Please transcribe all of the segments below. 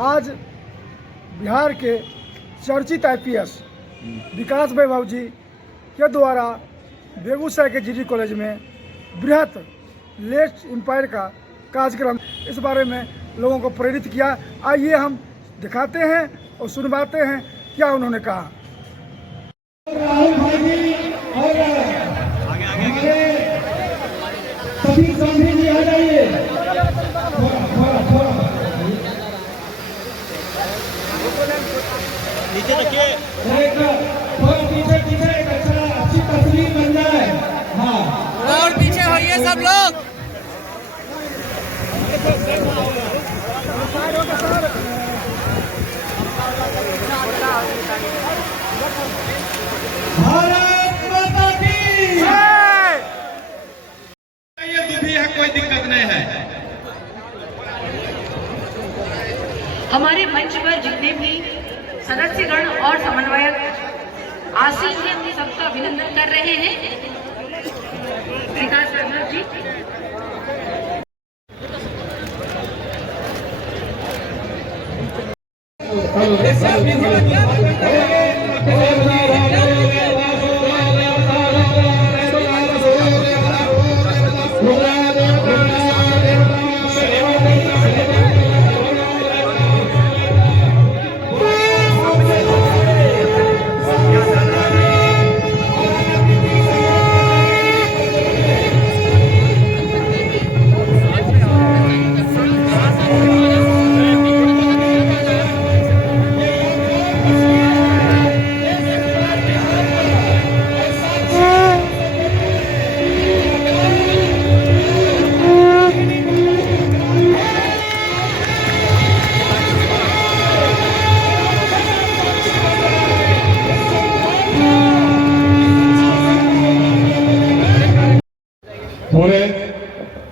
आज बिहार के चर्चित आईपीएस विकास वैभव जी के द्वारा बेगूसराय के जीडी कॉलेज में बृहत लेट एम्पायर का कार्यक्रम, इस बारे में लोगों को प्रेरित किया। आइए हम दिखाते हैं और सुनवाते हैं क्या उन्होंने कहा। राहुल भाई जी और हमारे सभी साथी जी आ जाइए। नीचे रखिए, थोड़ा पीछे एक अच्छी तस्वीर बन जाए। हाँ, और पीछे होइए सब लोग। भारत माता की ये दुखी है, कोई दिक्कत नहीं है। हमारे मंच पर जितने भी सदस्यगण और समन्वयक आसीन हैं, हम सबका अभिनंदन कर रहे हैं। विकास वैभव जी, पूरे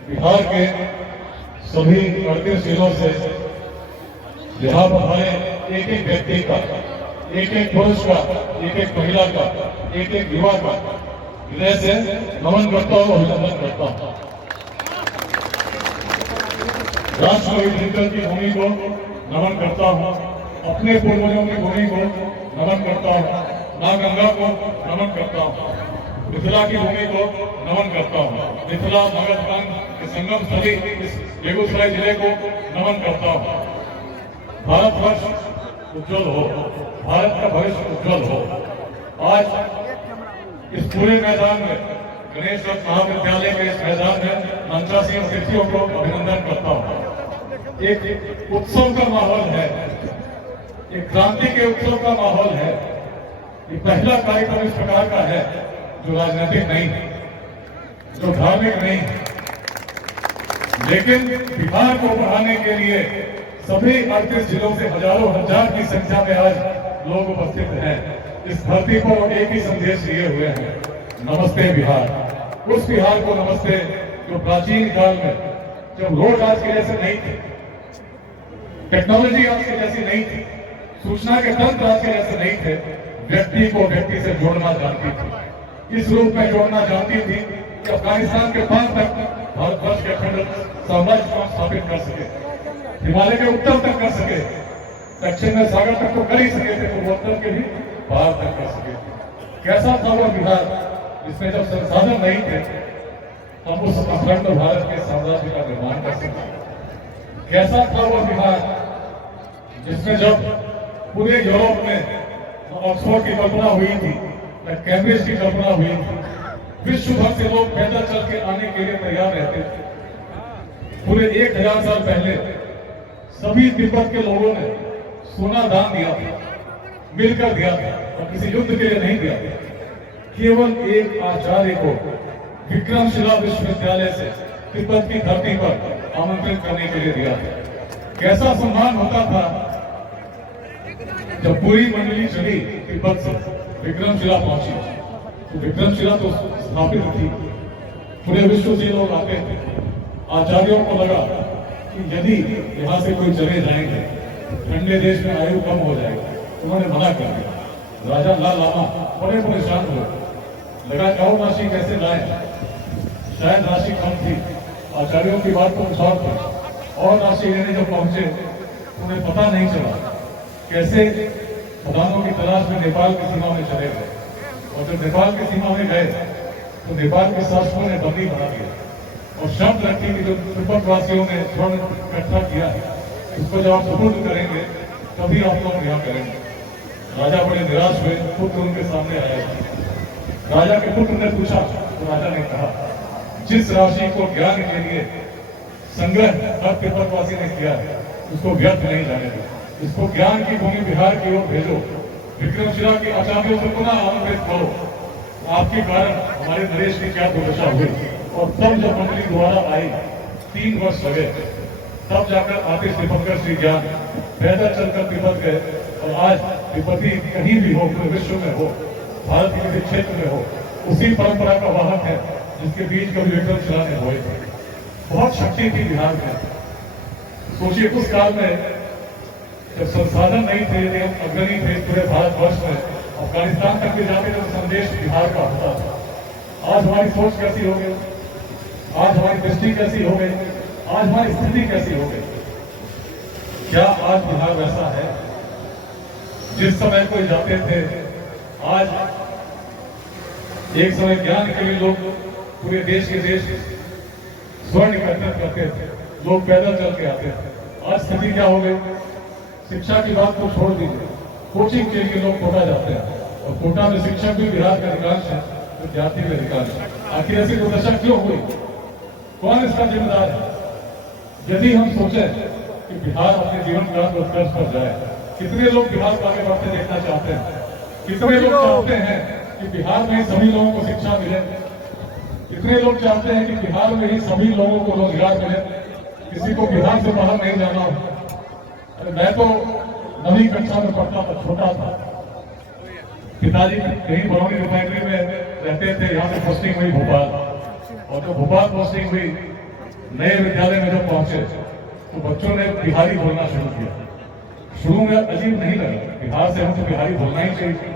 बिहार के सभी 38 जिलों से यहाँ पर हमारे एक एक व्यक्ति का, एक एक पुरुष का, एक एक महिला का, एक एक युवा का हृदय से नमन करता हूँ, अभिनंदन करता हूँ। राष्ट्रकवि दिनकर की भूमि को नमन करता हूँ, अपने पूर्वजों की भूमि को नमन करता हूँ, माँ गंगा को नमन करता हूँ, मिथिला की भूमि को नमन करता हूँ, मिथिला मगध के संगम स्थली इस बेगूसराय जिले को नमन करता हूँ। भारतवर्ष उज्जवल हो, भारत का भविष्य उज्जवल हो। आज इस पूरे मैदान में, गणेश महाविद्यालय के इस मैदान में मंत्रासी अतिथियों को अभिनंदन करता हूँ। एक उत्सव का माहौल है, एक क्रांति के उत्सव का माहौल है। ये पहला कार्यक्रम इस प्रकार का है जो राजनीतिक नहीं है, जो धार्मिक नहीं है, लेकिन बिहार को बढ़ाने के लिए सभी 38 जिलों से हजारों हजार की संख्या में आज लोग उपस्थित हैं। इस धरती पर एक ही संदेश लिए हुए हैं, नमस्ते बिहार। उस बिहार को नमस्ते जो प्राचीन काल में, जब रोड आज के जैसे नहीं थे, टेक्नोलॉजी आज के जैसी नहीं थी, सूचना के तंत्र आज के जैसे नहीं थे, व्यक्ति को व्यक्ति से जोड़ना जानती थी। इस रूप में जोड़ना जानती थी कि अफगानिस्तान के पार तक भारतवर्ष के अखंड साम्राज्य को स्थापित कर सके, हिमालय के उत्तर तक कर सके, दक्षिण में सागर तक तो कर ही सके थे, पूर्वोत्तर के भी पार तक कर सके। कैसा था वो बिहार जिसमें जब संसाधन नहीं थे हम उस अखंड भारत के साम्राज्य का निर्माण कर सके? कैसा था वो बिहार जिसमें जब पूरे यूरोप में ऑक्सफोर्ड की कल्पना हुई थी, कैम्ब्रिज की कल्पना हुई थी, विश्व भर से लोग पैदल चल के आने के लिए तैयार रहते थे। पूरे 1000 साल पहले सभी तिब्बत के लोगों ने सोना दान दिया था, मिलकर दिया था, और किसी युद्ध के लिए नहीं दिया था। केवल एक आचार्य को विक्रमशिला विश्वविद्यालय से तिब्बत की धरती पर आमंत्रित करने के लिए दिया था। कैसा सम्मान होता था जब पूरी मंडली चली तिब्बत से विक्रमशिला पहुंची। तो विक्रमशिला तो स्थापित थी, पूरे विश्व से लोग आते थे। आचार्यों को लगा कि यदि यहाँ से कोई चले जाएंगे, ठंडे देश में आयु कम हो जाएगी, उन्होंने मना कर दिया। राजा लाल लामा बड़े परेशान हुए, लगा और राशि कैसे लाए, शायद राशि कम थी, आचार्यों की बात तो विचार थी। और राशि लेने जब पहुंचे उन्हें पता नहीं चला कैसे खदानों की तलाश में नेपाल की सीमा में चले गए, और जब नेपाल की सीमा में गए तो नेपाल के शासकों ने बंदी बना दिया और शर्त रखी कि जो तिब्बत वासियों ने स्वर्ण इकट्ठा किया है उसको जब आप सुपुर्द करेंगे तभी आप लोग यहाँ करेंगे। राजा बड़े निराश हुए, पुत्र उनके सामने आया। राजा के पुत्र ने पूछा तो राजा ने कहा, जिस राशि को ज्ञान के लिए संग्रह हर तिब्बतवासी ने किया है उसको व्यर्थ नहीं जाने दो, इसको ज्ञान की भूमि बिहार की ओर भेजो। विक्रमशिला के आचार्यों से पुनः आमंत्रित करो। आपके कारण हमारे नरेश की क्या दुर्दशा हुई, और तब जब मंडली दोबारा आई 3 वर्ष लगे, तब जाकर आतिश दीपंकर श्री ज्ञान पैदल चलकर तिब्बत गए, और आज तिब्बती कहीं भी हो, पूरे विश्व में हो, भारत के किसी क्षेत्र में हो, उसी परंपरा का वाहक है जिसके बीच कभी विक्रमशिला ने बोए थे। बहुत शक्ति थी बिहार में। सोचिए उस काल में जब संसाधन नहीं थे, जब अग्रणी थे पूरे भारतवर्ष में, अफगानिस्तान तक भी जाके जब संदेश बिहार का होता था। आज हमारी सोच कैसी हो गई, आज हमारी दृष्टि कैसी हो गई, आज हमारी स्थिति कैसी हो गई। क्या आज बिहार वैसा है जिस समय कोई जाते थे? आज एक समय ज्ञान के लिए लोग पूरे देश के देश स्वर्ण एकत्रित करते थे, लोग पैदल चल के आते थे। आज स्थिति क्या हो गई? शिक्षा की बात को छोड़ दीजिए, कोचिंग के लिए लोग कोटा जाते हैं, और कोटा में शिक्षक भी बिहार का अधिकांश है, विद्यार्थी भी अधिकांश है। आखिर ऐसी दुर्दशा क्यों हुई? कौन इसका जिम्मेदार है? यदि हम सोचें कि बिहार अपने जीवन काल में उत्कर्ष पर जाए, कितने लोग बिहार को आगे बढ़ते देखना चाहते हैं? कितने लोग चाहते हैं कि बिहार में सभी लोगों को शिक्षा मिले? कितने लोग चाहते हैं कि बिहार में ही सभी लोगों को रोजगार मिले, किसी को बिहार से बाहर नहीं जाना हो? मैं तो 9वीं कक्षा में पढ़ता था, छोटा था। पिताजी कहीं बरौनी रिफाइनरी में रहते थे, यहाँ से पोस्टिंग हुई भोपाल, और जब भोपाल पोस्टिंग हुई, नए विद्यालय में जब पहुंचे तो बच्चों ने बिहारी बोलना शुरू किया। शुरू में अजीब नहीं लगा, बिहार से हमको बिहारी बोलना ही चाहिए,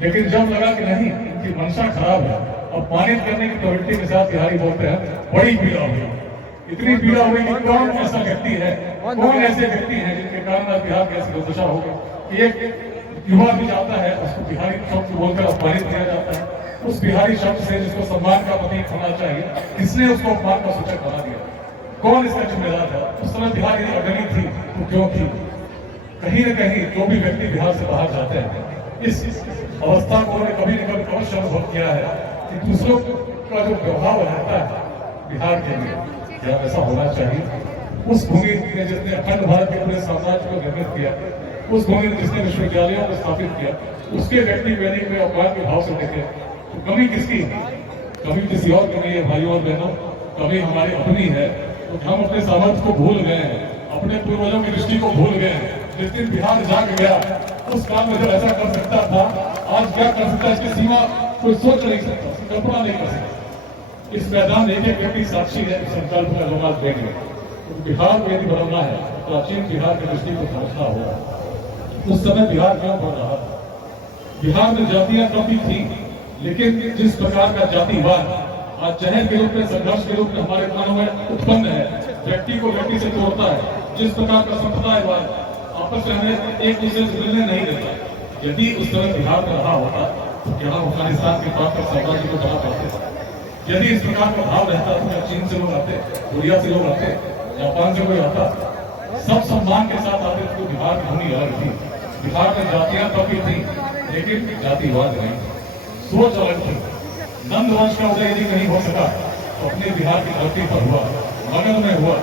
लेकिन जब लगा कि नहीं, इनकी मंशा खराब है, अपमानित करने की प्रवृत्ति के साथ बिहारी बोलते हैं, बड़ी पीड़ा हुई। इतनी पीड़ा हुई कि कौन ऐसा व्यक्ति है, कौन ऐसे व्यक्ति हैं जिनके कारण आज बिहार की ऐसी दुर्दशा हो गई कि एक युवा भी जाता है, उसको बिहारी शब्द बोलकर अपमानित किया जाता है। उस बिहारी शब्द से जिसको सम्मान का प्रतीक होना चाहिए, किसने उसको अपमान का सूचक बना दिया? कौन इसका जिम्मेदार है? उस समय बिहार यदि अग्रणी थी तो क्यों थी? कहीं न कहीं जो भी व्यक्ति बिहार से बाहर जाते हैं, इस अवस्था को उन्होंने कभी न कभी अवश्य अनुभव किया है कि दूसरों का जो व्यवहार रहता है बिहार के लिए, क्या ऐसा होना चाहिए? उस भूमि ने जिसने अखंड भारत के पूरे साम्राज्य को निर्मित किया, उस भूमि ने जिसने विश्वविद्यालयों को स्थापित किया, उसके व्यक्ति वैदिक में अपमान के भाव से देखे तो कमी किसकी है? कमी किसी और की नहीं है भाइयों और बहनों, कमी हमारी अपनी है। तो हम अपने सामर्थ्य को भूल गए हैं, अपने पूर्वजों की दृष्टि को भूल गए हैं। जिस दिन बिहार जाग गया, उस काल में जब ऐसा कर सकता था, आज क्या कर सकता है इसकी सीमा कोई सोच नहीं सकता, कल्पना नहीं कर सकता। इस मैदान एक एक व्यक्ति साक्षी है, संकल्प का लोग आज देंगे। तो बिहार को यदि बदलना है, प्राचीन बिहार की दृष्टि को समझना होगा। उस समय बिहार क्यों बढ़ रहा था? बिहार में जातियां कम भी थी, लेकिन जिस प्रकार का जातिवाद आज जहर के रूप में, संघर्ष के रूप में हमारे कानों में उत्पन्न है, व्यक्ति को व्यक्ति से तोड़ता है, जिस प्रकार का संप्रदायवाद आपस में हमें एक दूसरे से मिलने नहीं देता, यदि उस तरह बिहार में रहा होता तो क्या अफगानिस्तान के बाद तक साम्राज्य को बना पाते? यदि इस प्रकार का भाव रहता तो क्या चीन से लोग आते, कोरिया से लोग आते, जापान से कोई आता? सब सम्मान के साथ आते तो बिहार की भूमि अलग थी। बिहार में जातियां कभी थी, लेकिन जातिवाद नहीं, सोच अलग थी। नंद वंश का उदय यदि नहीं हो सका तो अपने बिहार की धरती पर हुआ, मगध में हुआ।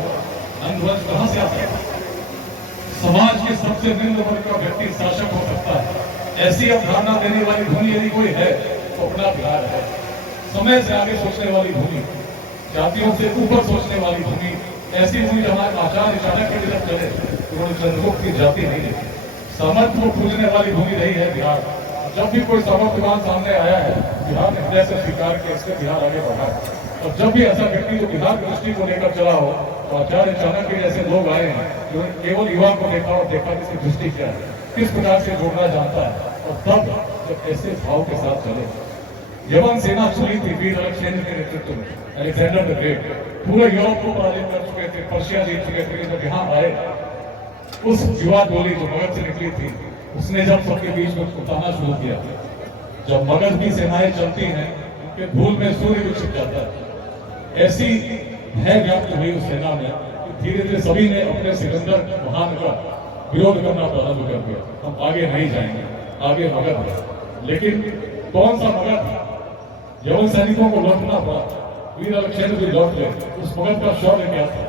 नंद वंश कहां से आता है? समाज के सबसे निम्न वर्ग का व्यक्ति शासक हो सकता है, ऐसी अवधारणा देने वाली भूमि यदि कोई है तो अपना बिहार है। समय से आगे सोचने वाली भूमि, जातियों से ऊपर सोचने वाली भूमि, ऐसी भूमि जहां आचार्य चाणक्य की तरफ चले, उन्होंने चंद्रगुप्त की जाति नहीं देखी। सामर्थ्य को पूजने वाली भूमि रही है बिहार। जब भी कोई सामर्थ्यवान सामने आया है, बिहार ने हृदय से स्वीकार किया, इससे बिहार आगे बढ़ा है। और जब भी ऐसा व्यक्ति जो बिहार की दृष्टि को लेकर चला हो, तो आचार्य चाणक्य जैसे लोग आए हैं जो केवल युवा को देखा और देखा कि इसकी दृष्टि क्या है, किस प्रकार से जोड़ना जानता है, और तब जब ऐसे भाव के साथ चले। यवन सेना चली थी वीर अलेक्जेंडर के नेतृत्व में, अलेक्जेंडर द ग्रेट पूरे यूरोप को पराजित कर चुके थे, पर्शिया जीत चुके थे। जब यहाँ आए उस युवा टोली जो मगध से निकली थी, उसने जब सबके बीच में उतारना शुरू किया, जब मगध की सेनाएं चलती हैं, उनके धूल में सूर्य भी छिप जाता है। ऐसी भय व्याप्त हुई उस सेना में कि धीरे धीरे सभी ने अपने सिकंदर महान का विरोध करना प्रारंभ कर दिया। हम आगे नहीं जाएंगे, आगे मगध है। लेकिन कौन सा मगध? यवन सैनिकों को लौटना पड़ा, वीर अलक्षेत्र भी लौट गए। उस मगध का शौर्य क्या था?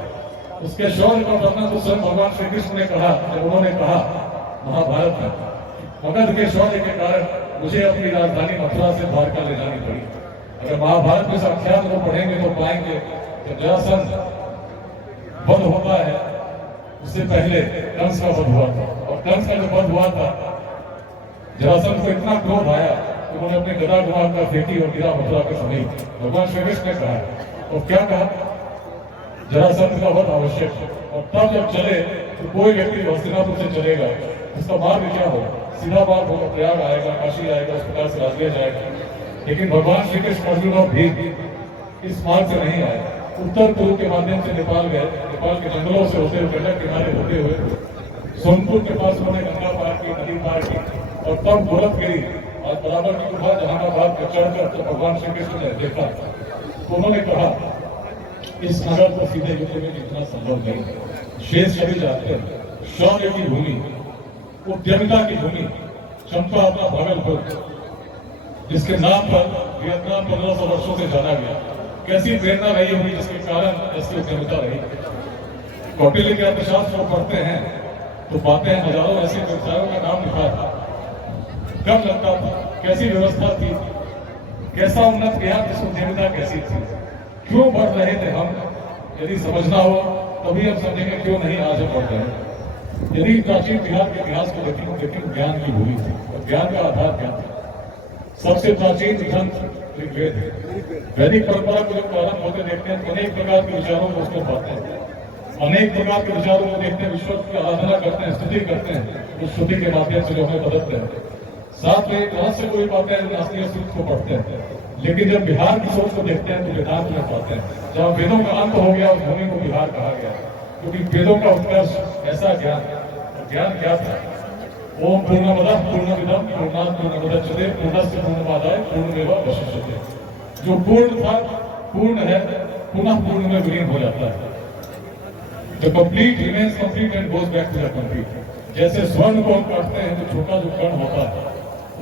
उसके शौर्य का वर्णन तो स्वयं भगवान श्री कृष्ण ने कहा, जब उन्होंने कहा महाभारत में, मगध के शौर्य के कारण मुझे अपनी राजधानी मथुरा से द्वारका ले जानी पड़ी। अगर महाभारत में आख्यान को पढ़ेंगे तो पाएंगे कि जरासंध वध होता है, उससे पहले कंस का वध हुआ था। और कंस का जो वध हुआ था, जरासंध को इतना क्रोध आया कि उन्होंने अपने गदा घुमाकर फेंकी और गिरा मथुरा के समीप। भगवान श्री कृष्ण ने कहा, और क्या कहा? जरासंध का वध आवश्यक है। और तब जब चले तो कोई व्यक्ति हस्तिनापुर से चलेगा, उसका मार्ग क्या होगा? सीधा मार्ग होगा, प्रयाग आएगा, काशी आएगा, उस प्रकार से राजगीर जाएगा। लेकिन भगवान श्री कृष्ण, अर्जुन और भीम इस मार्ग से नहीं आए, उत्तर पूर्व के माध्यम से नेपाल गए। नेपाल के जंगलों से होते हुए, गंडक किनारे होते हुए सोनपुर के पास उन्होंने गंगा पार की, नदी पार की, और तब गोरखगिरी और बराबर की गुफा जहानाबाद पर चढ़कर जब भगवान श्री कृष्ण ने देखा तो उन्होंने कहा, इस नगर को सीधे युद्ध में जीतना संभव नहीं। शेष सभी जानते हैं, शौर्य की भूमि, उद्यमिता की भूमि, चंपावत भागलपुर, जिसके नाम पर वियतनाम 1500 वर्षों से जाना गया। कैसी प्रेरणा रही होगी जिसके कारण ऐसी उद्यमिता रही। कौटिल्य के अर्थशास्त्र को पढ़ते हैं तो पाते हैं हजारों ऐसे व्यवसायों का नाम लिखा था। कब लगता था, कैसी व्यवस्था थी, कैसा उन्नत किया, उद्यमिता कैसी थी, क्यों बढ़ रहे थे हम? यदि समझना हो तभी हम समझेंगे क्यों नहीं आज हम बढ़ रहे हैं। यदि प्राचीन बिहार के इतिहास को देखें, ज्ञान की भूमि थी। और ज्ञान का आधार क्या था? सबसे प्राचीन ग्रंथ ऋग्वेद है। वैदिक परंपरा को जब प्रारंभ होते देखते हैं तो अनेक प्रकार के विचारों को उसको पाते हैं, अनेक प्रकार के विचारों को देखते हैं, विश्व की आराधना करते हैं, स्तुति करते हैं, उस स्तुति के माध्यम से जो हमें बदलते हैं। साथ में रहस्य को भी पाते हैं, शास्त्रीय सूत्र को पढ़ते हैं। लेकिन जब बिहार की सोच को देखते हैं तो वेदांत में पाते हैं। जब वेदों का अंत हो गया, उस भूमि को बिहार कहा गया, क्योंकि वेदों का उत्कर्ष ऐसा ज्ञान। ज्ञान क्या था? ओम पूर्णमदः पूर्णमिदं पूर्णात् पूर्णमुदच्यते पूर्णस्य पूर्णमादाय पूर्णमेवावशिष्यते। जो पूर्ण था, पूर्ण है, पुनः पूर्ण में विलीन हो जाता है। The complete remains complete and goes back to the complete। जैसे स्वर्ण को हम काटते हैं तो छोटा जो कण होता है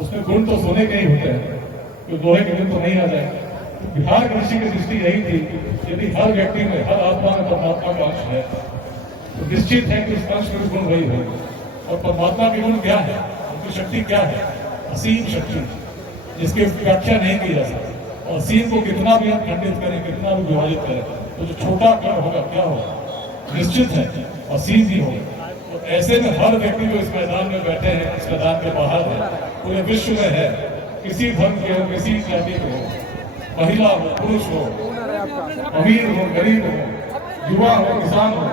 उसमें गुण तो सोने के ही होते हैं, तो लोहे के गुण तो नहीं आ जाएंगे। तो बिहार की ऋषि की दृष्टि यही थी, यदि हर व्यक्ति में, हर आत्मा में परमात्मा का अंश है तो निश्चित है कि उस अंश में गुण वही होगा। और परमात्मा के गुण क्या है, उनकी शक्ति क्या है? असीम शक्ति, जिसकी व्याख्या नहीं की जा सकती। और असीम को कितना भी हम खंडित करें, कितना भी विभाजित करें, तो जो छोटा कण होगा क्या होगा? निश्चित है असीम ही होगा। तो ऐसे में हर व्यक्ति जो इस मैदान में बैठे हैं, इस मैदान के बाहर है, पूरे विश्व में है, किसी धर्म के हो, किसी जाति के हो, महिला हो, पुरुष हो, अमीर हो, गरीब हो, युवा हो, किसान हो,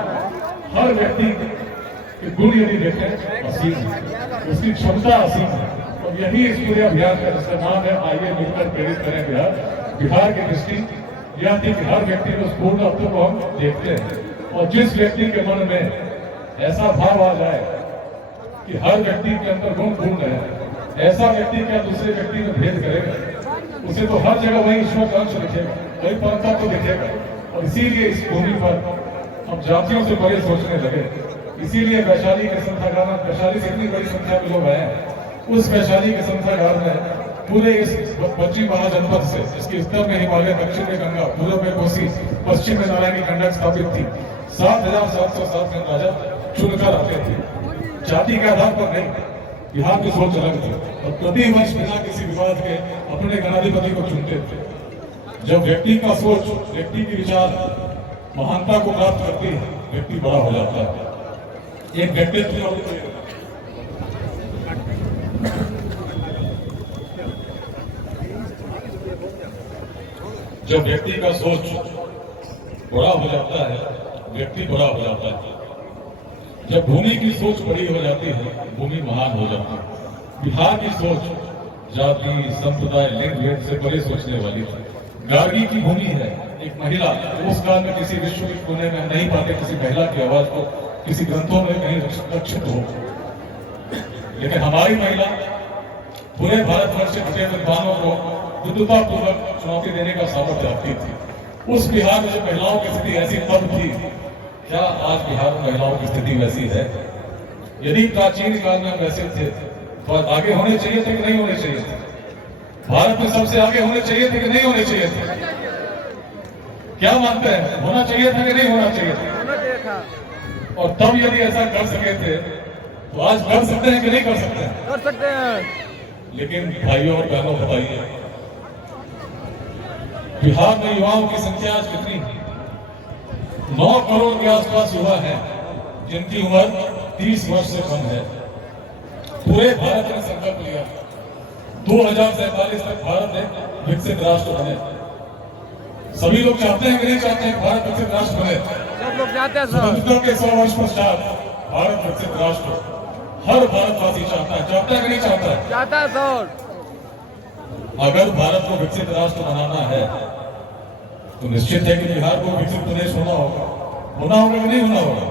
हर व्यक्ति के गुण यदि देखें असीम है, उसकी क्षमता असीम है। और यही इस पूरे अभियान का जिसका नाम है आइए मिलकर प्रेरित करें बिहार। बिहार की दृष्टि यह थी कि हर व्यक्ति में उस पूर्णत्व को हम देखते हैं, और जिस व्यक्ति के मन में ऐसा भाव आ जाए कि हर व्यक्ति के अंदर गुण पूर्ण है, ऐसा व्यक्ति क्या दूसरे व्यक्ति में भेद करेगा? उसे तो हर जगह वही ईश्वर का अंश दिखेगा, वही परंपरा को दिखेगा। और इसीलिए इस भूमि पर हम जातियों से बड़े सोचने लगे। इसीलिए वैशाली के संस्थागार में, वैशाली से इतनी बड़ी संख्या में लोग आए, उस वैशाली के संस्थागार में पूरे इस पश्चिम महाजनपद से, जिसके उत्तर में हिमालय, दक्षिण में गंगा, पूर्व में कोसी, पश्चिम में नारायणी गंडक स्थापित थी, 7,707 राजा चुनकर आते थे, जाति के आधार पर नहीं। बिहार की सोच अलग थी, और प्रति वर्ष बिना किसी विवाद के अपने गणाधिपति को चुनते थे। जब व्यक्ति का सोच, व्यक्ति की विचार महानता को प्राप्त करती है, व्यक्ति बड़ा हो जाता है। एक व्यक्तित्व जब व्यक्ति का सोच बड़ा हो जाता है, व्यक्ति बड़ा हो जाता है। जब भूमि की सोच बड़ी हो जाती है, भूमि महान हो जाती है। बिहार की सोच जाति, संप्रदाय, लिंग भेद से बड़े सोचने वाली थी। गार्गी की भूमि है, एक महिला, उस काल में किसी विश्व के कोने में नहीं पाते किसी महिला की आवाज को किसी ग्रंथों में कहीं रक्षित हो, लेकिन हमारी महिला पूरे भारतवर्ष के जुटे विद्वानों को विद्वतापूर्वक चुनौती देने का सामर्थ्य रखती थी। उस बिहार में जो महिलाओं की स्थिति ऐसी तब थी, क्या आज बिहार में महिलाओं की स्थिति वैसी है? यदि प्राचीन काल में वैसे थे तो आज आगे होने चाहिए थे कि नहीं होने चाहिए थे? भारत में सबसे आगे होने चाहिए थे कि नहीं होने चाहिए थे? क्या मानते हैं, होना चाहिए था कि नहीं होना चाहिए था? और तब यदि ऐसा कर सके थे तो आज कर सकते हैं कि नहीं कर सकते हैं? कर सकते हैं। लेकिन भाइयों और बहनों बताइए, बिहार में युवाओं की संख्या आज कितनी है? 9 करोड़ के आसपास युवा हैं जिनकी उम्र 30 वर्ष से कम है। पूरे भारत ने संकल्प लिया 2047 तक भारत एक विकसित राष्ट्र बने। सभी लोग चाहते हैं कि नहीं चाहते हैं भारत विकसित राष्ट्र बने? सब लोग चाहते हैं सर। स्वतंत्रता के 100 वर्ष पश्चात भारत विकसित राष्ट्र हर भारतवासी चाहता है कि नहीं चाहता है? चाहता है सर। अगर भारत को विकसित राष्ट्र बनाना है तो निश्चित है कि बिहार को विकसित प्रदेश होना होगा कि नहीं होना होगा?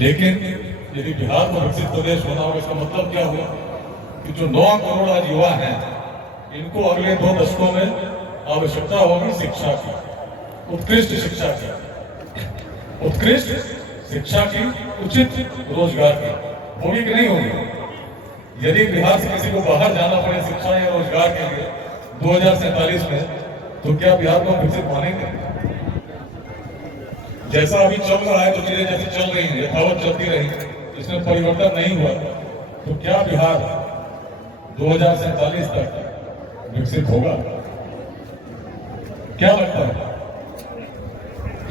लेकिन यदि बिहार को विकसित प्रदेश होना होगा, इसका मतलब क्या हुआ कि जो 9 करोड़ आज युवा हैं, इनको अगले 2 दशकों में आवश्यकता होगी शिक्षा की, उत्कृष्ट शिक्षा की, उत्कृष्ट शिक्षा की, उचित रोजगार की। होगी कि नहीं होगी? यदि बिहार से किसी को बाहर जाना पड़े शिक्षा या रोजगार के लिए 2047 में, तो क्या बिहार को विकसित मानेंगे? जैसा अभी चल रहा है तो चीजें जैसे चल रही हैं, यथावत चलती रही, इसमें परिवर्तन नहीं हुआ, तो क्या बिहार 2047 तक विकसित होगा? क्या लगता है?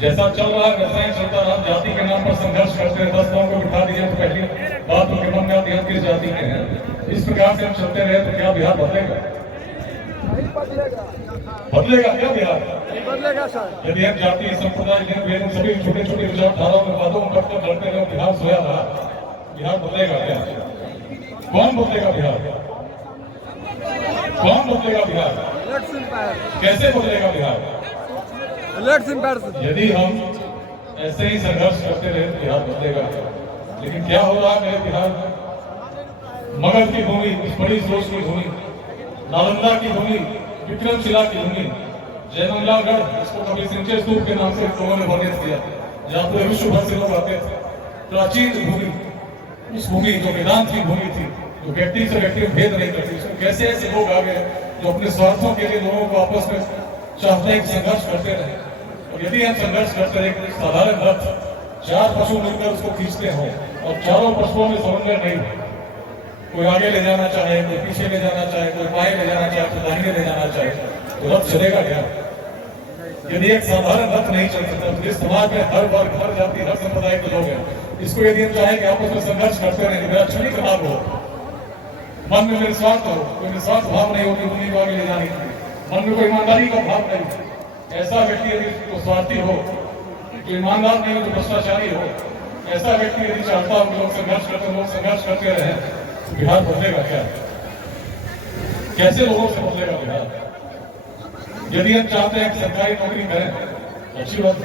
जैसा चल रहा है वैसा ही चलता रहा, जाति के नाम पर संघर्ष करते हैं, 10 लोगों को बिठा दिया तो पहली बात उनके मन में आती है किस जाति के हैं। इस प्रकार से हम चलते रहे तो क्या बिहार बदलेगा? बदलेगा क्या बिहार? बदलेगा सर। यदि हम जाति संप्रदाय भेद सभी छोटे छोटे विचारधाराओं में बातों में बढ़ते बढ़ते रहे, बिहार सोया रहा, बिहार बदलेगा क्या? कौन बदलेगा बिहार? कौन बदलेगा बिहार? कैसे बदलेगा बिहार? यदि हम ऐसे ही संघर्ष करते रहे तो बिहार बदलेगा। लेकिन क्या हो रहा है मेरे बिहार में? मगध की भूमि, इस बड़ी सोच की भूमि, नालंदा की भूमि, विक्रमशिला की भूमि, जयमंगलागढ़, इसको कभी सिंचे स्तूप के नाम से लोगों ने वर्णित किया, जहाँ पूरे विश्व भर से लोग आते थे। प्राचीन भूमि, उस भूमि जो वेदांत की भूमि थी, जो व्यक्ति से व्यक्ति में भेद नहीं करती, उसमें कैसे ऐसे लोग आ गए जो अपने स्वार्थों के लिए लोगों को आपस में चाहते हैं कि संघर्ष करते रहे। और यदि हम संघर्ष करते रहे, साधारण रथ 4 पशु मिलकर उसको खींचते हो और चारों पशुओं में समन्वय नहीं, कोई आगे ले जाना चाहे, कोई पीछे ले जाना चाहे, कोई बाएं ले जाना चाहे, कोई दाहिने ले जाना चाहे, तो रथ चलेगा क्या? यदि एक साधारण रथ नहीं चल सकता तो इस समाज में हर वर्ग, हर जाति, हर संप्रदाय के लोग हैं, इसको यदि हम चाहें कि आपस में संघर्ष करते रहे, मेरा क्षणिक लाभ हो, मन में निस्वार्थ हो, कोई निस्वार्थ भाव नहीं होगी दुनिया को आगे ले जाने की, मन में कोई ईमानदारी का भाव नहीं, ऐसा व्यक्ति यदि तो स्वार्थी हो, जो ईमानदार नहीं हो, जो भ्रष्टाचारी हो, ऐसा व्यक्ति यदि चाहता हो कि लोग संघर्ष करते रहे, तो बिहार बदलेगा क्या? कैसे लोगों से बदलेगा बिहार? यदि हम चाहते हैं कि सरकारी नौकरी करें, अच्छी बात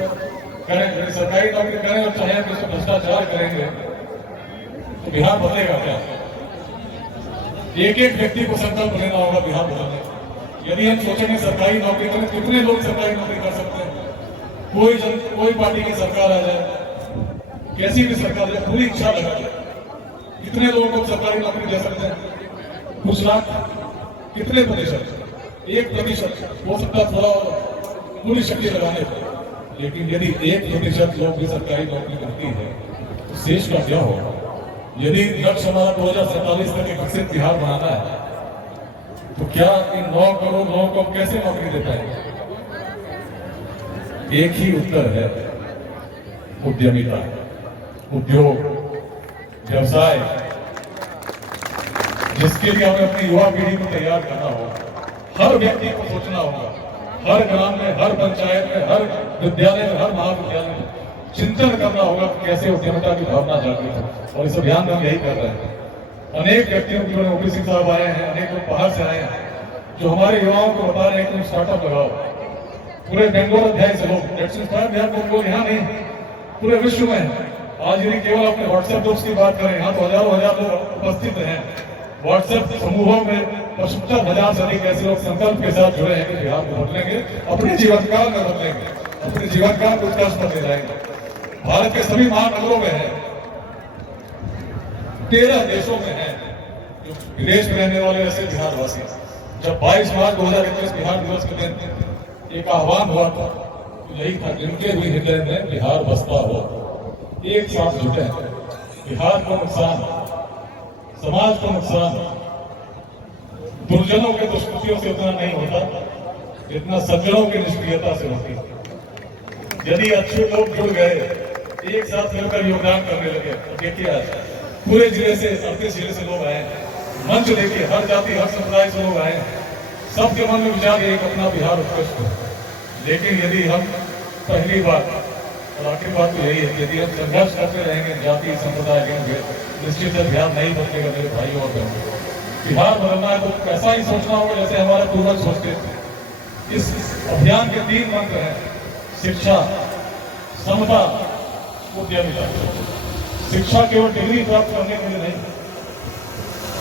करें, यदि सरकारी नौकरी करें और चाहें कि उसमें भ्रष्टाचार करेंगे, तो बिहार बदलेगा क्या? एक एक व्यक्ति को संकल्प लेना होगा बिहार बदलने। यदि हम सोचेंगे सरकारी नौकरी करें, कितने लोग सरकारी नौकरी कर सकते हैं? कोई पार्टी की सरकार आ जाए, कैसी भी सरकार जाए, पूरी इच्छा लगा जाए, कितने लोगों को सरकारी नौकरी दे सकते हैं? कुछ लाख? कितने प्रतिशत? 1% हो सकता थोड़ा पूरी शक्ति लगाने पर, लेकिन यदि 1% लोग भी सरकारी नौकरी करती है तो शेष का क्या होगा? यदि लक्ष्य हमारा 2047 तक एक विकसित बिहार बनाना है, तो क्या इन 9 करोड़ लोगों को कैसे नौकरी दे पाएंगे? एक ही उत्तर है, उद्यमिता, उद्योग, व्यवसाय, जिसके लिए हमें अपनी युवा पीढ़ी को तैयार करना होगा। हर व्यक्ति को सोचना होगा, हर ग्राम में, हर पंचायत में, हर विद्यालय में, हर महाविद्यालय में चिंतन करना होगा कि कैसे उद्यमिता की भावना जागृत हो। और इस अभियान में हम यही कर रहे हैं। अनेक व्यक्तियों की ओपीसी साहब आए हैं, अनेक लोग बाहर से आए हैं, जो हमारे युवाओं को बता रहे हैं कि तुम स्टार्टअप लगाओ। पूरे बेंगलोर अध्याय से लोग बिहार को यहाँ नहीं, पूरे विश्व में आज यदि केवल अपने व्हाट्सएप ग्रुप्स की बात करें, यहाँ तो हजारों हजार लोग उपस्थित हैं। व्हाट्सएप समूहों में 75,000 से अधिक ऐसे लोग संकल्प के साथ जुड़े हैं कि बिहार को बदलेंगे, अपने जीवन काल में बदलेंगे, अपने जीवन काल को उत्कर्ष पर ले जाएंगे। भारत के सभी महानगरों में है, 13 देशों में है जो विदेश में रहने वाले ऐसे बिहारवासी। जब 22 मार्च 2021 बिहार दिवस के दिन एक आह्वान हुआ था, तो यही था, जिनके भी हृदय में बिहार बसता हो एक साथ जुटे। बिहार को नुकसान, समाज को नुकसान दुर्जनों के दुष्कृतियों से उतना नहीं होता जितना सज्जनों की निष्क्रियता से होती। यदि अच्छे लोग जुड़ गए, एक साथ मिलकर योगदान करने लगे, तो देखिए आज पूरे जिले से 38 जिले से लोग आए, मंच देखिए, हर जाति हर समुदाय से लोग आए, सबके मन में विचार एक अपना बिहार उत्कृष्ट हो। लेकिन यदि हम पहली बात और आखिरी बात तो यही है कि यदि हम संघर्ष करते रहेंगे जाति संप्रदाय के, निश्चित है बिहार नहीं बदलेगा मेरे भाई और बहनों। बिहार बदलना है तो ऐसा ही सोचना होगा जैसे हमारे पूर्वज सोचते थे। इस अभियान के 3 मंत्र हैं, शिक्षा, समता, उद्यमिता। शिक्षा केवल डिग्री प्राप्त करने के लिए नहीं।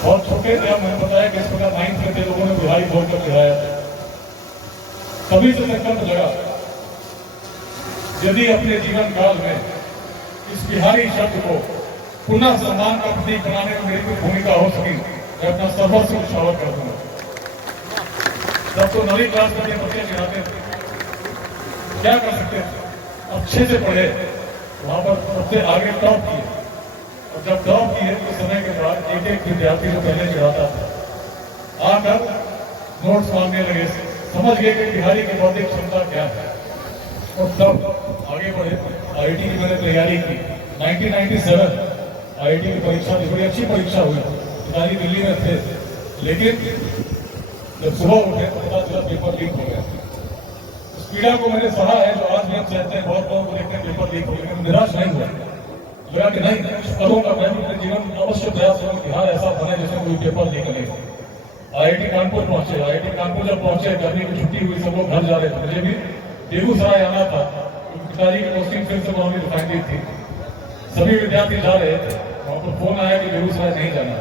बहुत छोटे थे मैंने बताया कि इस प्रकार 9th में थे, लोगों ने बिहारी बोलकर गिराया था। तभी से संकल्प लगा, यदि अपने जीवन काल में इस बिहारी शब्द को पुनः सम्मान का प्रतीक बनाने में मेरी कोई भूमिका हो सकी, मैं अपना सर्वस्व उछावर कर दूंगा। तब तो 9वीं क्लास में बच्चे गिराते थे, क्या कर सकते थे? अच्छे से पढ़े, वहां पर सबसे आगे टॉप किए, और जब टॉप किए तो समय के बाद एक विद्यार्थी जो पहले गिराता था आकर नोट्स मांगने लगे, समझ गए कि बिहारी की बौद्धिक क्षमता क्या है, और तब आगे बढ़े। IIT की मैंने तैयारी की, 1997 IIT की परीक्षा थी, बड़ी अच्छी परीक्षा हुई, पिताजी दिल्ली में थे, लेकिन जब सुबह उठे तो पता चला पेपर लीक हो गया। उस पीड़ा को मैंने सहा है जो आज भी हम सहते हैं। बहुत लोगों को देखते हैं पेपर लीक हो गया, लेकिन निराश नहीं हुआ, लगा कि नहीं कुछ करूंगा, मैं अपने जीवन में अवश्य प्रयास करूंगा बिहार ऐसा बने जैसे कोई पेपर लीक नहीं हो। IIT कानपुर पहुंचे, IIT कानपुर जब पहुंचे, गर्मी की छुट्टी हुई, सब लोग घर जा रहे थे, मुझे भी बेगूसराय आना था, पिताजी की पोस्टिंग फिर से वहां रिफाइनरी थी, सभी विद्यार्थी जा रहे थे। वहां पर फोन आया कि बेगूसराय नहीं जाना।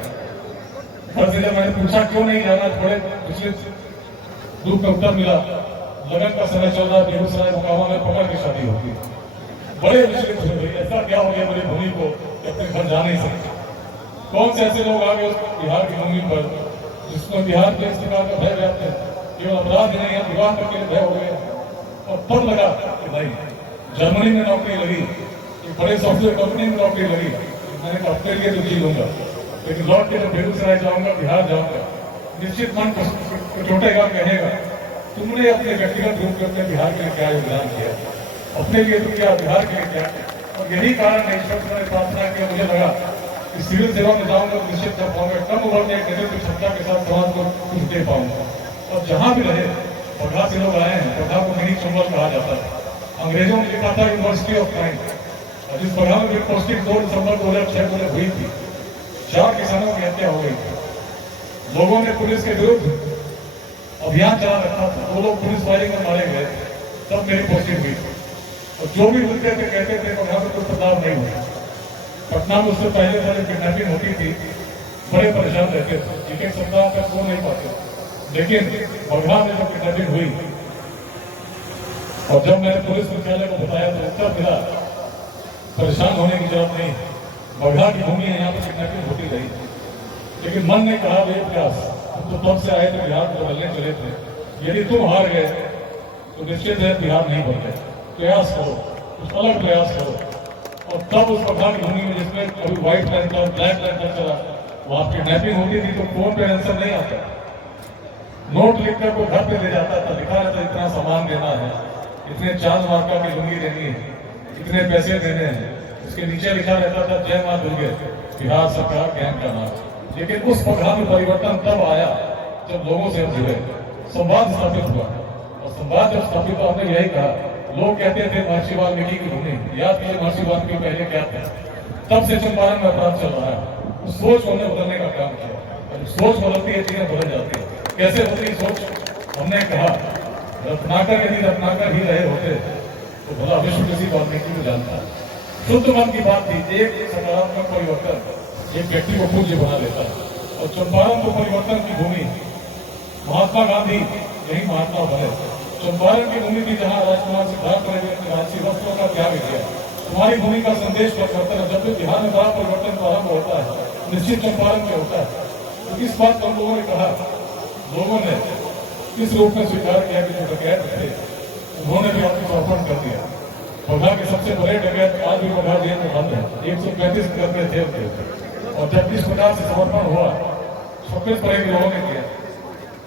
घर से जब मैंने पूछा क्यों नहीं जाना, थोड़े पिछले ग्रुप का उत्तर मिला, लगन का समय चल रहा, बेगूसराय मुकामा में पकड़ की शादी होगी। बड़े विचलित हुए, ऐसा क्या हो गया मेरी भूमि को कि अपने घर जा नहीं सकते। कौन से ऐसे लोग आ गए बिहार की भूमि पर जिसको बिहार के इस प्रकार का भय व्याप्त है, केवल अपराध नहीं है, विवाह करके भय हो गया। और तब लगा कि भाई जर्मनी में नौकरी लगी, एक बड़े सॉफ्टवेयर कंपनी में नौकरी लगी, मैंने कहा अपने लिए तो जी लूंगा, लेकिन लौट के जब बेगूसराय जाऊंगा, बिहार जाऊंगा, निश्चित मन को चोटेगा, कहेगा तुमने अपने व्यक्तिगत रूप में अपने बिहार के लिए क्या योगदान किया, अपने लिए तो क्या, बिहार के लिए क्या। और यही कारण है ईश्वर से मैंने प्रार्थना किया, मुझे लगा कि सिविल सेवा में जाऊंगा तो निश्चित कर पाऊंगा, कम उम्र में एक नेतृत्व क्षमता के साथ समाज को कुछ दे पाऊंगा। और जहां भी रहे, पढ़ा से लोग आए हैं, पढ़ा को मिनी चंबल कहा जाता है, अंग्रेजों ने लिखा था यूनिवर्सिटी ऑफ क्राइम। और जिस पढ़ा में भी पोस्टिंग 2 दिसंबर 2006 को हुई थी, 4 किसानों की हत्या हो गई थी। लोगों ने पुलिस के विरुद्ध अभियान चला रखा था, 2 लोग पुलिस फायरिंग में मारे गए, तब मेरी पोस्टिंग हुई। और जो भी मिलते थे कहते थे पटना में कोई बदलाव नहीं हुआ। पटना में उससे पहले जब किडनैपिंग होती थी बड़े परेशान रहते थे, एक सप्ताह तक सो नहीं पाते। लेकिन बगहा में जब किडनैपिंग हुई और जब मैंने पुलिस मुख्यालय को बताया तो उत्तर मिला, परेशान होने की जरूरत नहीं, बगहा की भूमि है, यहाँ पर किडनैपिंग होती रही, लेकिन मन ने कहा वे प्रयास तो तब से आए थे, बिहार को बदलने चले थे, यदि तुम हार गए तो निश्चित है बिहार नहीं बदले। प्रयास करो, कुछ अलग प्रयास करो। और तब उस बगहा की भूमि में जिसमें कभी व्हाइट लैंटर्न, ब्लैक लैंटर्न चला, वहां किडनैपिंग होती थी तो फोन पे आंसर नहीं आता, नोट लिखकर को घर पे ले जाता था, लिखा रहता इतना सामान देना है, इतने चांद मार्का की लुंगी देनी है, इतने पैसे देने हैं, उसके नीचे लिखा रहता था जय मां दुर्गे, बिहार सरकार गैंग का नाम। लेकिन उस बगहा में परिवर्तन तब आया जब लोगों से जुड़े, संवाद स्थापित हुआ। और संवाद जब स्थापित हुआ, हमने यही कहा, लोग कहते थे महर्षि वाल्मीकि की भूमि, याद कीजिए महर्षि वाल्मीकि पहले क्या था। तब से चंपारण में अपराध चल रहा है, उस सोच को हमने बदलने का काम किया। और सोच बदलती है, चीजें बदल जाती है। कैसे बदली सोच? हमने कहा रत्नाकर यदि रत्नाकर ही रहे होते तो भला विश्व किसी वाल्मीकि को जानता है। शुद्ध मन की बात थी, एक सकारात्मक परिवर्तन एक व्यक्ति को पूज्य बना लेता है। और चंपारण को परिवर्तन की भूमि, महात्मा गांधी यही महात्मा बने। चंपारण की भूमि थी जहाँ राजकुमार सिद्धार्थ ने राजसी वस्त्रों का त्याग किया। तुम्हारी भूमि का संदेश परिवर्तन है। जब भी बिहार में बड़ा परिवर्तन प्रारंभ होता है, निश्चित चंपारण में होता है। तो इस बात को हम लोगों ने कहा, लोगों ने इस रूप में स्वीकार किया कि जो डकैत थे उन्होंने भी आत्मसमर्पण कर दिया। बघा के सबसे बड़े डकैत आज भी बघा जेल में बंद है, 135 करके जेल थे। और जब इस प्रकार से समर्पण हुआ, 26 बड़े गिरोहों ने किया,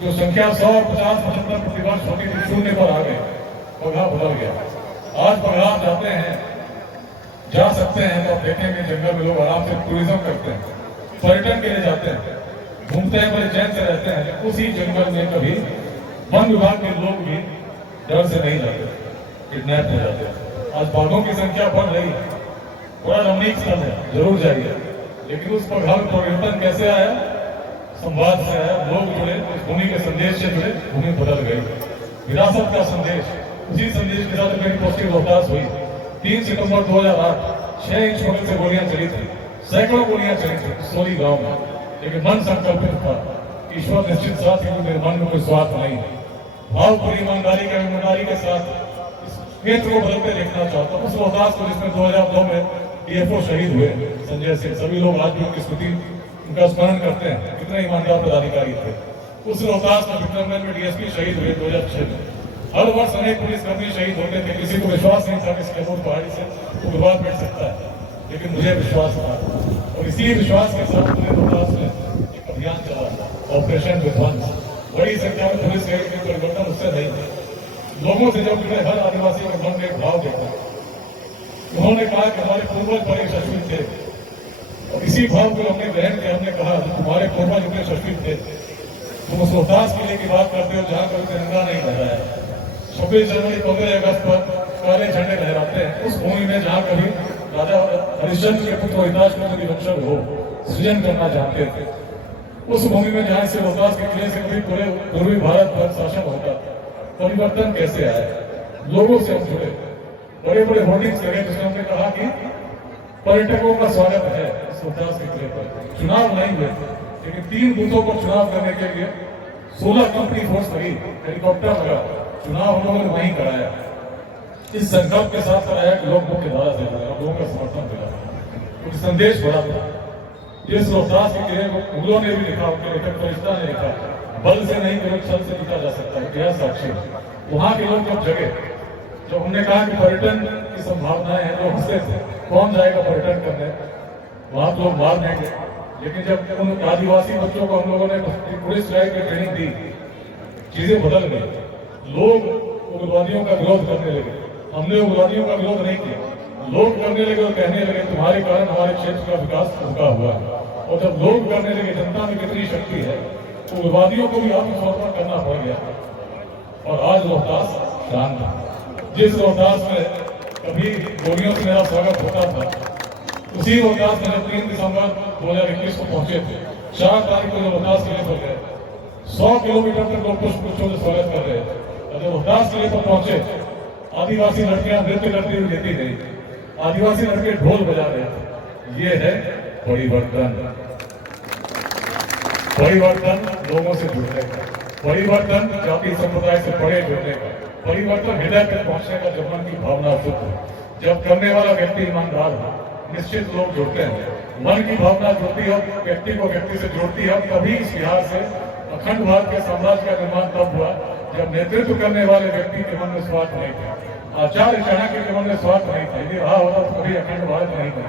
जो संख्या 100, 50, 75 प्रतिवर्ष होती थी, शून्य पर आ गए, बघा बदल गया। आज बघा आप जाते हैं, जा सकते हैं तो आप देखेंगे जंगल में लोग आराम से टूरिज्म करते हैं, पर्यटन के लिए जाते हैं, घूमते हैं, बड़े चैन से रहते हैं। उसी जंगल में कभी वन विभाग के लोग भी डर से नहीं जाते, किडनैप हो जाते हैं। आज बाघों की संख्या बढ़ रही है, बड़ा रमणीक स्थल है, जरूर जाइए। लेकिन उस पर परिवर्तन कैसे आया? संवाद से आया, लोग जुड़े, उस भूमि के संदेश से जुड़े, भूमि बदल गई। विरासत का संदेश, उसी संदेश के साथ मेरी पोस्टिंग रोहतास हुई। 3 सितंबर 2008, 6 इंच बगल से गोलियां चली थी, सैकड़ों गोलियां चली थी सोली गांव में। लेकिन मन संकल्पित था, ईश्वर निश्चित साथ ही मेरे मन में कोई स्वार्थ नहीं है। भावपूरी ईमानदारी का ईमानदारी के साथ इस क्षेत्र को बदलते देखना चाहता हूँ। उस रोहतास को जिसमें 2002 में DFO शहीद हुए संजय सिंह, सभी लोग आज भी उनकी स्मृति, उनका स्मरण करते हैं, कितने ईमानदार पदाधिकारी थे। उस रोहतास में विक्रमगंज में DSP शहीद हुए 2006 में। हर वर्ष अनेक पुलिसकर्मी शहीद होते थे, किसी को विश्वास नहीं था कि स्केमोर पहाड़ी से उग्रवाद मिट सकता है, लेकिन मुझे विश्वास था। और इसी विश्वास के साथ पूरे रोहतास में एक अभियान चला, ऑपरेशन विध्वंस। बड़ी संख्या में पुलिस के परिवर्तन उससे नहीं थे। लोगों से जब जुड़े हर आदिवासी के मन में एक भाव देखा, उन्होंने कहा कि हमारे पूर्वज बड़े यशस्वी थे, और इसी भाव को हमने ग्रहण किया। हमने कहा तुम्हारे पूर्वज इतने यशस्वी थे, तुम उस रोहतास किले की बात करते हो जहाँ कभी तिरंगा नहीं लहराया। 26 जनवरी 15 अगस्त पर काले झंडे लहराते हैं उस भूमि में जहाँ कभी राजा हरिश्चंद्र के पुत्र हिताश के वंशज हो सृजन करना चाहते थे। उस भूमि में जहाँ से रोहतास के किले से कभी पूरे पूर्वी भारत पर शासन होता। परिवर्तन कैसे आया? लोगों से हम जुड़े, बड़े बड़े होर्डिंग्स लगे जिसमें हमने कहा कि पर्यटकों का स्वागत है इस रोहतास के किले पर। चुनाव नहीं हुए, लेकिन 3 बूथों पर चुनाव करने के लिए 16 कंपनी फोर्स लगी, हेलीकॉप्टर लगा, चुनाव हम लोगों ने वहीं कराया। इस संकल्प के साथ कराया कि लोग मुख्य धारा से जुड़े, लोगों का समर्थन मिला, कुछ संदेश बड़ा था। जिस रोहतास के किले को मुगलों ने भी लिखा, उनके लेखक फरिश्ता ने लिखा, बल से नहीं केवल छल से लिखा जा सकता है, इतिहास साक्षी। वहां के लोग जब जगे, जब हमने कहा कि पर्यटन की संभावनाएं हैं, लोग हंसते थे, कौन जाएगा पर्यटन करने, वहां तो लोग मार देंगे। लेकिन जब उन आदिवासी बच्चों को हम लोगों ने पुलिस लाइफ की ट्रेनिंग दी, चीजें बदल गई। लोग उग्रवादियों का विरोध करने लगे। हमने उग्रवादियों का विरोध नहीं किया, लोग करने लगे और कहने लगे तुम्हारे कारण हमारे क्षेत्र का विकास रुका हुआ है। और जब लोग करने लगे, जनता में कितनी शक्ति है, तो उग्रवादियों को भी आत्मसमर्पण करना पड़ गया। और आज रोहतास शांत है। जिस रोहतास में कभी गोलियों से मेरा स्वागत होता था, उसी रोहतास में जब 3 दिसंबर 2021 को पहुंचे थे, 4 तारीख को रोहतास किले पर गए, 100 किलोमीटर तक लोग पुष्पों से स्वागत कर रहे थे। जब रोहतास किले पर पहुंचे, आदिवासी लड़कियां नृत्य करती हुई लेती गई, आदिवासी लड़के ढोल बजा रहे थे। ये है परिवर्तन। परिवर्तन लोगों से जुड़ने का, परिवर्तन जाति संप्रदाय से बड़े जुड़ने का, परिवर्तन हृदय तक पहुंचने का। जब मन की भावना शुद्ध है, जब करने वाला व्यक्ति ईमानदार है, निश्चित लोग जुड़ते हैं। मन की भावना जुड़ती है, व्यक्ति को व्यक्ति से जोड़ती है। तभी इस बिहार से अखंड भारत के साम्राज्य का निर्माण तब हुआ जब नेतृत्व करने वाले व्यक्ति के मन में स्वार्थ नहीं था। आचार्य चाणक्य के मन में स्वार्थ नहीं था। यदि रहा होता तो कभी अखंड भारत नहीं था।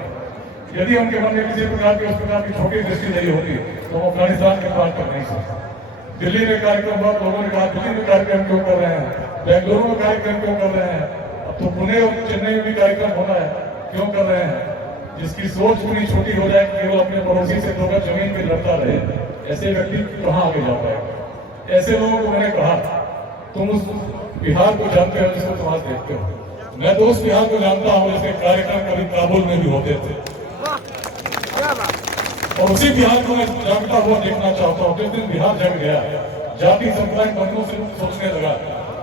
यदि उनके मन में किसी प्रकार की उस प्रकार की छोटी दृष्टि नहीं होती तो वो अफगानिस्तान के पार कर नहीं सकता। दिल्ली में कार्यक्रम हुआ, लोगों ने कहा दिल्ली में कार्यक्रम क्यों कर रहे हैं, बेंगलुरु में कार्यक्रम क्यों कर रहे हैं, अब तो पुणे और चेन्नई में भी कार्यक्रम होना है, क्यों कर रहे हैं? जिसकी सोच इतनी छोटी हो जाए कि केवल अपने पड़ोसी से 2 गज जमीन पे लड़ता रहे, ऐसे व्यक्ति कहाँ आगे जा पाएगा? ऐसे लोगों को मैंने कहा तुम उस बिहार को जानते हो जिसको तुम आज देखते हो। मैं तो उस बिहार को जानता हूँ जैसे कार्यक्रम कभी काबुल में भी होते थे, और उसी बिहार को मैं जागता हुआ देखना चाहता हूँ। जिस दिन बिहार जग गया, जाति संप्रदाय बंधुओं से सोचने लगा,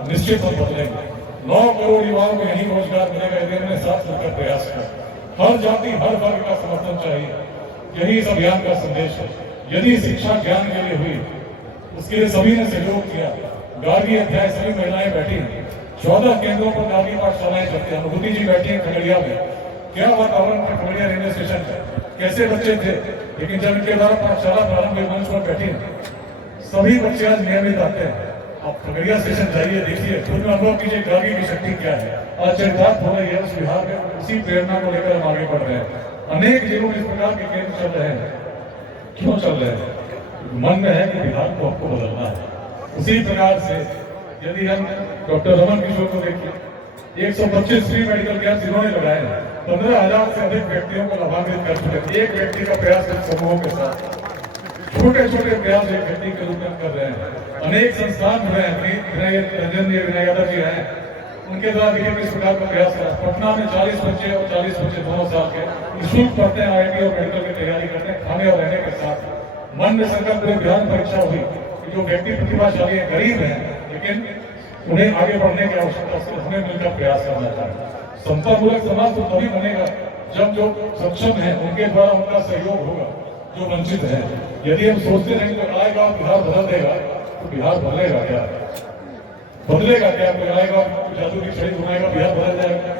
निश्चित हम बदलेंगे। 9 करोड़ युवाओं को यही रोजगार मिलेगा यदि हमने साथ मिलकर प्रयास किया। हर जाति हर वर्ग का समर्थन चाहिए, यही इस अभियान का संदेश है। यदि शिक्षा ज्ञान के लिए हुई, उसके लिए सभी ने सहयोग किया। गार्गी अध्याय सभी महिलाएं बैठी हैं, 14 केंद्रों पर गार्गी पाठशालाएं चलती हैं। अनुभूति जी बैठी हैं खगड़िया में, क्या वातावरण था खगड़िया रेलवे स्टेशन पर, कैसे बच्चे थे, लेकिन जब इनके द्वारा पाठशाला प्रारंभ हुई मंच पर बैठी हैं, सभी बच्चे आज नियमित आते हैं। आप खगड़िया स्टेशन जाइए, देखिए, खुद में अनुभव कीजिए गार्गी की शक्ति क्या है। आज चरितार्थ हो रही है उस बिहार में, उसी प्रेरणा को लेकर हम आगे बढ़ रहे हैं। अनेक जिलों में इस प्रकार के केंद्र चल रहे हैं। क्यों चल रहे हैं? मन में है कि बिहार को आपको बदलना है। उसी प्रकार से यदि हम डॉक्टर रमन किशोर को देखिए, 125 फ्री मेडिकल कैंप इन्होंने लगाए हैं, 15,000 से अधिक व्यक्तियों को लाभान्वित कर चुके। एक व्यक्ति का प्रयास समूहों के साथ छोटे छोटे प्रयास एक व्यक्ति के रूप में कर रहे हैं। अनेक संस्थान जुड़े हैं, विनय यादव जी हैं, उनके द्वारा देखिए किस प्रकार का प्रयास करा। पटना में 40 बच्चे और 40 बच्चे दोनों साल के निःशुल्क पढ़ते हैं, IIT और मेडिकल की तैयारी करते हैं, खाने और रहने के साथ। मन में संकल्प पूरे बिहार में परीक्षा हुई कि जो व्यक्ति प्रतिभाशाली है, गरीब है, लेकिन उन्हें आगे बढ़ने की आवश्यकता है, हमें मिलकर प्रयास करना चाहिए। समतामूलक समाज तो तभी बनेगा जब जो सक्षम है उनके द्वारा उनका सहयोग होगा, जो वंचित है। यदि हम सोचते रहेंगे तो आएगा बिहार बदल देगा, तो बिहार बदलेगा क्या? बदलेगा क्या? कोई आएगा जादू की छड़ी घुमाएगा, बिहार बदल जाएगा?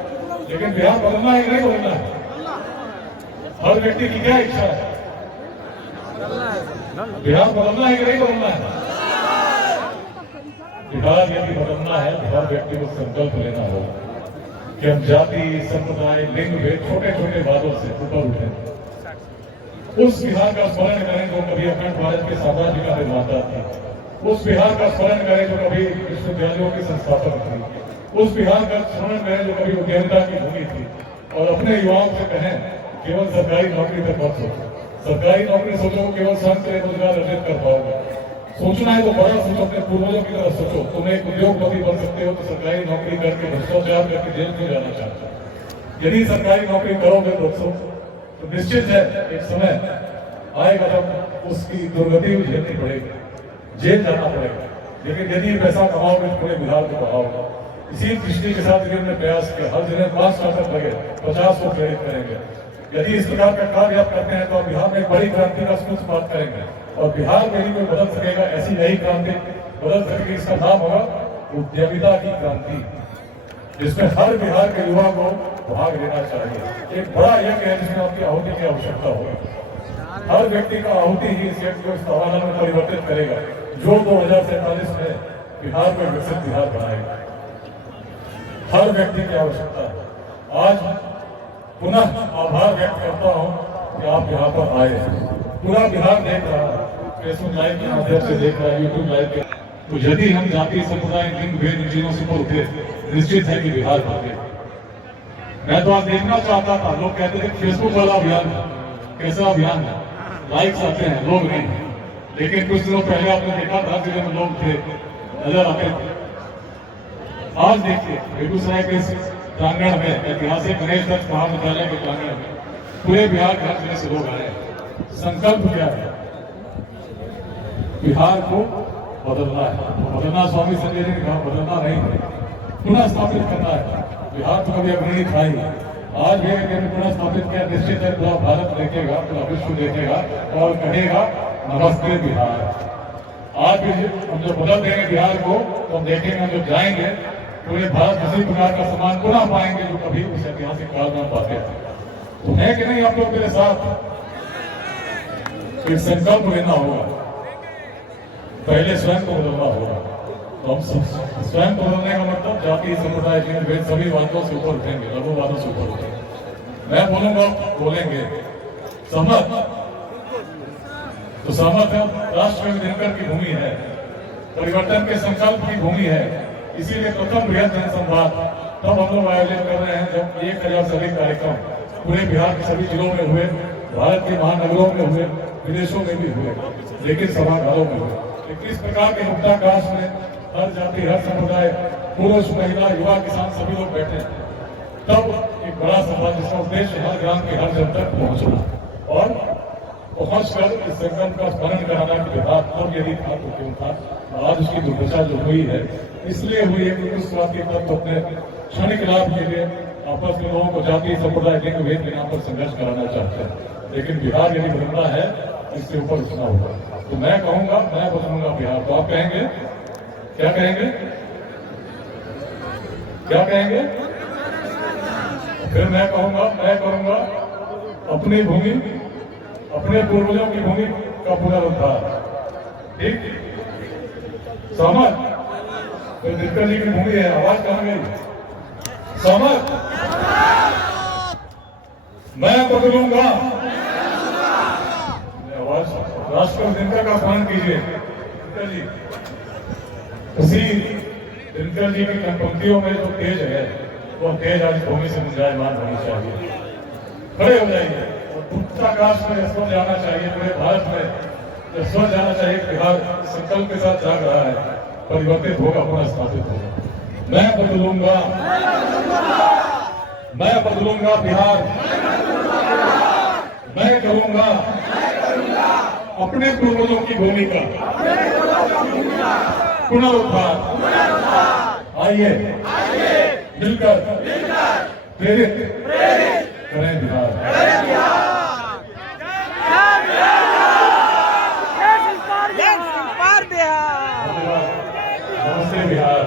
लेकिन बिहार बदलना है कि नहीं बदलना है? हर व्यक्ति की क्या इच्छा है? बिहार बदलना है कि नहीं बदलना है? बिहार यदि बदलना है तो हर व्यक्ति को संकल्प लेना होगा कि हम जाति, संप्रदाय, लिंग भेद, छोटे छोटे वादों से ऊपर उठे, उस बिहार का स्मरण करें जो कभी अखंड भारत के साम्राज्य का निर्माता थी, उस बिहार का स्मरण करें जो कभी विश्वविद्यालयों की संस्थापक थी, उस बिहार का स्मरण करें जो कभी उद्यमिता की भूमि थी, और अपने युवाओं से कहें केवल सरकारी नौकरी तक मत सोचो। सरकारी नौकरी सोचो केवल स्वयं से रोजगार अर्जित कर पाओगे। सोचना है तो बड़ा सोचो, अपने पूर्वजों की तरफ सोचो। तुम एक उद्योगपति बन सकते हो तो सरकारी नौकरी करके भ्रष्टाचार करके जेल क्यों जाना चाहते हो? यदि सरकारी नौकरी करोगे दोस्तों तो निश्चित है एक समय आएगा जब उसकी दुर्गति भी झेलनी पड़ेगी, जेल जाना पड़ेगा। लेकिन यदि पैसा कमाओगे तो पूरे बिहार को बढ़ाओगे। इसी दृष्टि के साथ हमने प्रयास किया, हर जिले 5 स्टार्टअप लगे, 50 को प्रेरित करेंगे। यदि इस प्रकार का कार्य आप करते हैं तो आप बिहार में एक बड़ी क्रांति का सूत्रपात करेंगे, और बिहार में ही कोई बदल सकेगा, ऐसी नई क्रांति बदल सकेगी। इसका नाम होगा उद्यमिता की क्रांति, जिसमें हर बिहार के युवा को भाग लेना चाहिए। एक बड़ा यज्ञ है जिसमें आपकी आहुति की आवश्यकता होगी। हर व्यक्ति का आहुति ही इस यज्ञ को इस तवाना में परिवर्तित करेगा, जो 2047 में बिहार को विकसित बिहार बनाएगा। हर व्यक्ति की आवश्यकता है। आज पुनः आभार व्यक्त करता हूं कि आप यहाँ पर आए। पूरा बिहार देख रहा है, फेसबुक लाइव के माध्यम से देख रहा है, यूट्यूब लाइव के। तो यदि हम जाति, समुदाय, लिंग भेद इन चीजों से ऊपर उठे, निश्चित है कि बिहार बदलेगा। मैं तो आज देखना चाहता था, लोग कहते थे फेसबुक वाला अभियान कैसा अभियान है, लाइक्स आते हैं, लोग नहीं। लेकिन कुछ दिनों पहले आपने देखा था जिले में लोग थे, नजर आते थे। आज देखिए बेगूसराय के प्रांगण में, ऐतिहासिक गणेश दत्त महाविद्यालय के प्रांगण में पूरे बिहार के हर जिले से लोग आए। संकल्प क्या है? बिहार को बदलना है। बदलना स्वामी संजय जी ने कहा, बदलना नहीं है, पुनः स्थापित करना है। बिहार तो कभी अग्रणी था ही, आज भी अगर पुनः स्थापित किया, निश्चित है पूरा भारत देखेगा, पूरा विश्व देखेगा और कहेगा नमस्ते बिहार। आज भी हम जो बदल देंगे बिहार को, तो हम देखेंगे, हम जब जाएंगे पूरे भारत उसी प्रकार का सम्मान पुनः पाएंगे जो कभी उस ऐतिहासिक काल में पाते थे। तो है कि नहीं आप लोग मेरे साथ? एक संकल्प लेना होगा, पहले स्वयं को बदलना होगा। तो हम स्वयं को बदलने का मतलब जाति, संप्रदाय, लिंग भेद सभी बातों से ऊपर उठेंगे, लघुवादों से ऊपर उठेंगे। मैं बोलूंगा, बोलेंगे सहमत, तो सहमत है। राष्ट्र में दिनकर की भूमि है, परिवर्तन के संकल्प की भूमि है। इसीलिए प्रथम बृहद जनसंवाद तब हम लोग आयोजन कर रहे हैं जब 1000 से अधिक कार्यक्रम पूरे बिहार के सभी जिलों में हुए, भारत के महानगरों में हुए, विदेशों में भी हुए, लेकिन सभागारों में हुए। लेकिन इस प्रकार के मुक्ताकाश में हर जाति, हर संप्रदाय, पुरुष, महिला, युवा, किसान सभी लोग बैठे, तब एक बड़ा संवाद जिसका उद्देश्य हर ग्राम के हर जन तक पहुंचना और पहुंचकर इस संकल्प का स्मरण कराना कि बिहार तब यदि था तो क्यों था, आज उसकी दुर्दशा जो हुई है इसलिए हुई है, क्योंकि स्वार्थी तत्व अपने क्षणिक लाभ के लिए आपस में लोगों को जाति संप्रदाय लिंग भेद के नाम पर संघर्ष कराना चाहते हैं, लेकिन बिहार यदि बदलना है इसके ऊपर उठना होगा। तो मैं कहूंगा, मैं बदलूंगा बिहार। तो आप कहेंगे, क्या कहेंगे, क्या कहेंगे? फिर मैं कहूंगा, मैं करूंगा अपनी भूमि, अपने पूर्वजों की भूमि का पुनरुद्धार। ठीक, सहमत? तो दिनकर जी की भूमि है, आवाज कहां गई? सहमत? मैं बदलूंगा, आवाज। राष्ट्रपति दिनकर का स्मरण कीजिए। दिनकर जी, उसी दिनकर जी की पंक्तियों में जो तेज है, वो तेज आज भूमि से मुंजायमान होनी चाहिए। खड़े हो जाइए और पूर्वाकाश में स्वर जाना चाहिए, पूरे भारत में स्वर जाना चाहिए। बिहार संकल्प के साथ जाग रहा है, परिवर्तित होगा, पुनः स्थापित होगा। मैं बदलूंगा, मैं बदलूंगा बिहार, मैं करूंगा अपने पूर्वजों की भूमिका पुनरुद्धार। आइए मिलकर प्रेरित करें बिहार। नमस्ते बिहार।